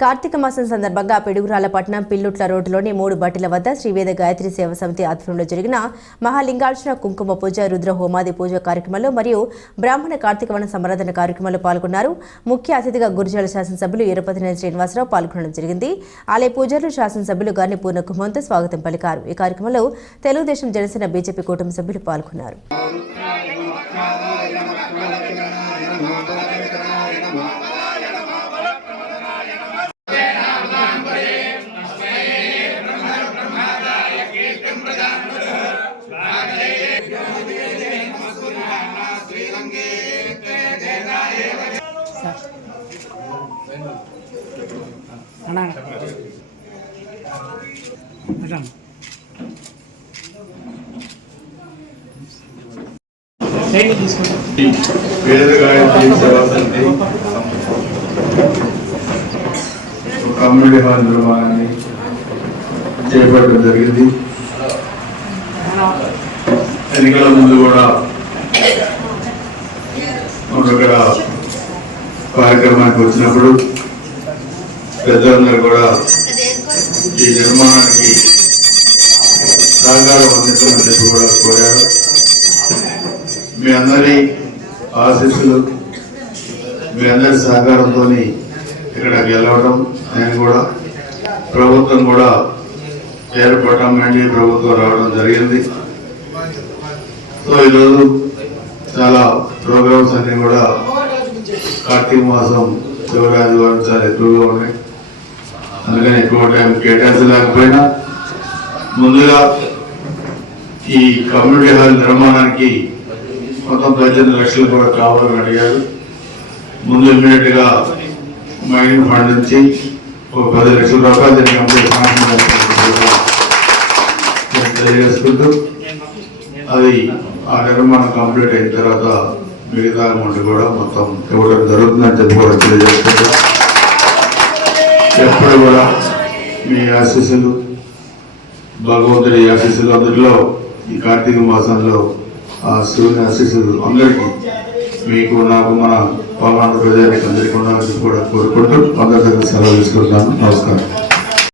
కార్తీక మాసం సందర్భంగా పిడుగురాలపట్నం పిల్లుట్ల రోడ్డులోని 3 బట్టిల వద్ద శ్రీవేద గాయత్రి సేవ సమితి ఆధ్వర్యంలో జరిగిన మహాలింగార్చన కుంకుమ పూజ రుద్ర హోమాది పూజ కార్యక్రమంలో మరియు బ్రాహ్మణ కార్తీక వన సంబరాధన కార్యక్రమంలో పాల్గొన్నారు. ముఖ్య అతిథిగా గురిజాల శాసనసభ్యులు ఎరుపతినేని శ్రీనివాసరావు పాల్గొనడం జరిగింది. ఆలయ పూజారులు శాసనసభ్యులు గాని పూర్ణకుమార్తో స్వాగతం పలికారు. ఈ కార్యక్రమంలో తెలుగుదేశం జనసేన బీజేపీ కూటమి సభ్యులు పాల్గొన్నారు. కమ్యూనిటీ హాల్ నిర్మాణాన్ని చేపట్టడం జరిగింది. ఎన్నికల ముందు కూడా ఇక్కడ కార్యక్రమానికి వచ్చినప్పుడు పెద్దలందరూ కూడా ఈ నిర్మాణానికి సహకారం అందించాలని చెప్పి కూడా కోరారు. మీ అందరి ఆశీస్సులు, మీ అందరి సహకారంతో ఇక్కడ గెలవడం, నేను కూడా ప్రభుత్వం కూడా ఏర్పడటం, ఎన్డీఏ ప్రభుత్వం రావడం జరిగింది. సో ఈరోజు చాలా ప్రోగ్రామ్స్ అన్ని కూడా కార్తీక మాసం చివరి ఆదివారం చాలా ఎక్కువగా ఉన్నాయి. అందుకని ఎక్కువ టైం కేటాయించలేకపోయినా ముందుగా ఈ కమ్యూనిటీ హాల్ నిర్మాణానికి మొత్తం 18 లక్షలు కూడా కావాలని అడిగారు. ముందు ఇమ్మీడియట్ గా మైనింగ్ ఫండ్ నుంచి ఒక 10 లక్షల రూపాయలు దీన్ని కంప్లీట్ తెలియజేసుకుంటూ అది ఆ నిర్మాణం కంప్లీట్ అయిన తర్వాత మిగతా అమౌంట్ కూడా మొత్తం ఇవ్వడం జరుగుతుందని చెప్పి కూడా తెలియజేసుకుంటూ ఎప్పుడు కూడా మీ ఆశీస్సులు, భగవంతుడి ఆశీస్సులు అందులో ఈ కార్తీక మాసంలో ఆ శివుని ఆశీస్సులు అందరికీ, మీకు, నాకు, మన పవనాంధ్ర ప్రజలకి అందరికీ ఉండాలని కూడా కోరుకుంటూ అందరి దగ్గర సెలవు తీసుకుంటున్నాను. నమస్కారం.